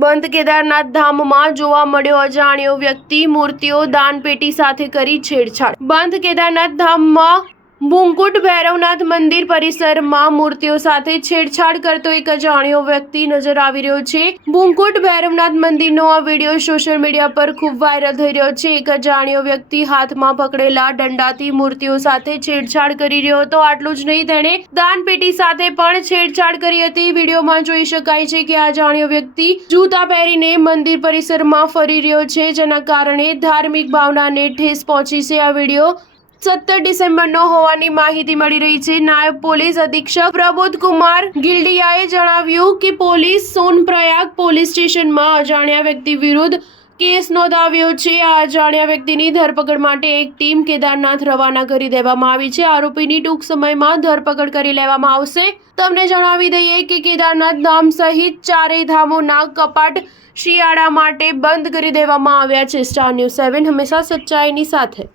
બંધ કેદારનાથ ધામમાં જોવા મળ્યો અજાણ્યો વ્યક્તિ મૂર્તિઓ દાનપેટી સાથે કરી છેડછાડ। બંધ કેદારનાથ ધામમાં ભૂંકુટ ભૈરવનાથ મંદિર પરિસરમાં મૂર્તિઓ સાથે છેડછાડ કરતો એક અજાણ્યો વ્યક્તિ નજર આવી રહ્યો છે। ભૂંકુટ ભૈરવનાથ મંદિરનો આ વિડીયો સોશિયલ મીડિયા પર ખૂબ વાયરલ થઈ રહ્યો છે। એક અજાણ્યો વ્યક્તિ હાથમાં પકડેલા દંડાથી મૂર્તિઓ સાથે છેડછાડ કરી રહ્યો હતો। આટલું જ નહીં, તેણે દાનપેટી સાથે પણ છેડછાડ કરી હતી। વિડીયોમાં જોઈ શકાય છે કે આ અજાણ્યો વ્યક્તિ જૂતા પહેરીને મંદિર પરિસરમાં ફરી રહ્યો છે, જેના કારણે ધાર્મિક ભાવનાને ઠેસ પહોંચી છે। આ વિડીયો 17 ડિસેમ્બરનો હોવાની માહિતી મળી રહી છે। નાયબ પોલીસ અધિક્ષક પ્રબોધકુમાર ગિલડિયાએ જણાવ્યું કે પોલીસ સોનપ્રયાગ પોલીસ સ્ટેશનમાં અજાણ્યા વ્યક્તિ વિરુદ્ધ કેસ નોંધાવ્યો છે। આ અજાણ્યા વ્યક્તિની ધરપકડ માટે એક ટીમ કેદારનાથ રવાના કરી દેવામાં આવી છે। આરોપીની ટૂંક સમયમાં ધરપકડ કરી લેવામાં આવશે। તમને જણાવી દઈએ કે કેદારનાથ ધામ સહિત ચારેય ધામોના કપાટ શિયાળા માટે બંધ કરી દેવામાં આવ્યા છે। સ્ટાર ન્યૂઝ 7 હંમેશા સચ્ચાઈની સાથે।